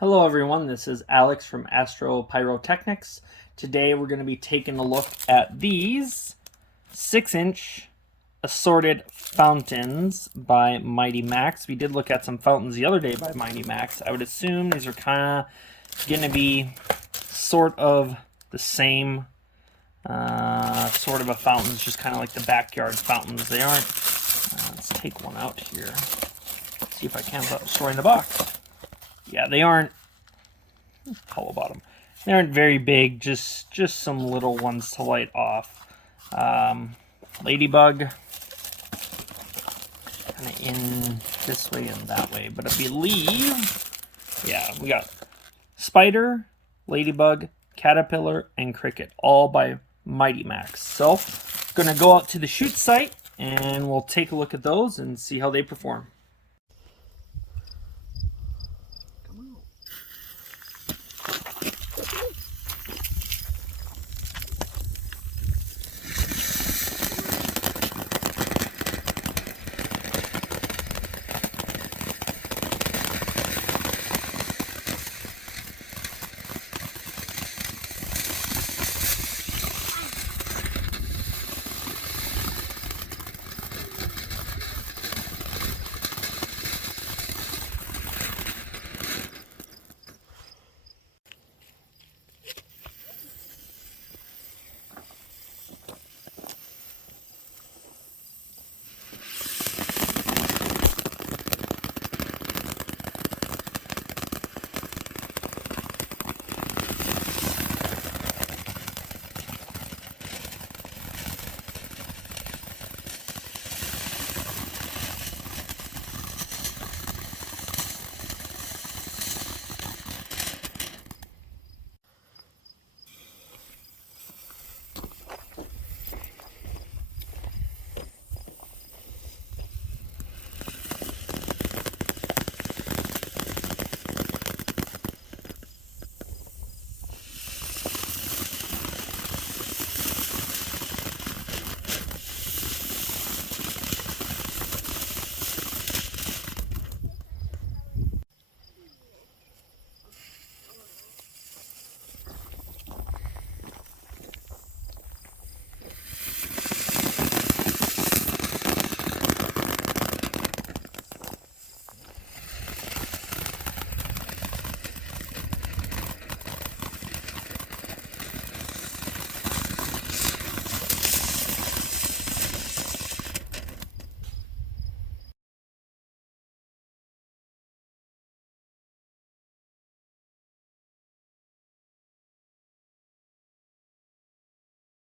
Hello everyone, this is Alex from Astro Pyrotechnics. Today we're going to be taking a look at these 6-inch assorted fountains by Mighty Max. We did look at some fountains the other day by Mighty Max. I would assume these are kind of going to be sort of the same sort of a fountains, just kind of like the backyard fountains. They aren't, let's take one out here, see if I can without destroying the box. Yeah, they aren't hollow bottom. They aren't very big, just some little ones to light off. Ladybug, kind of in this way and that way, but I believe, yeah, we got Spider, Ladybug, Caterpillar, and Cricket, all by Mighty Max. So, gonna go out to the shoot site and we'll take a look at those and see how they perform.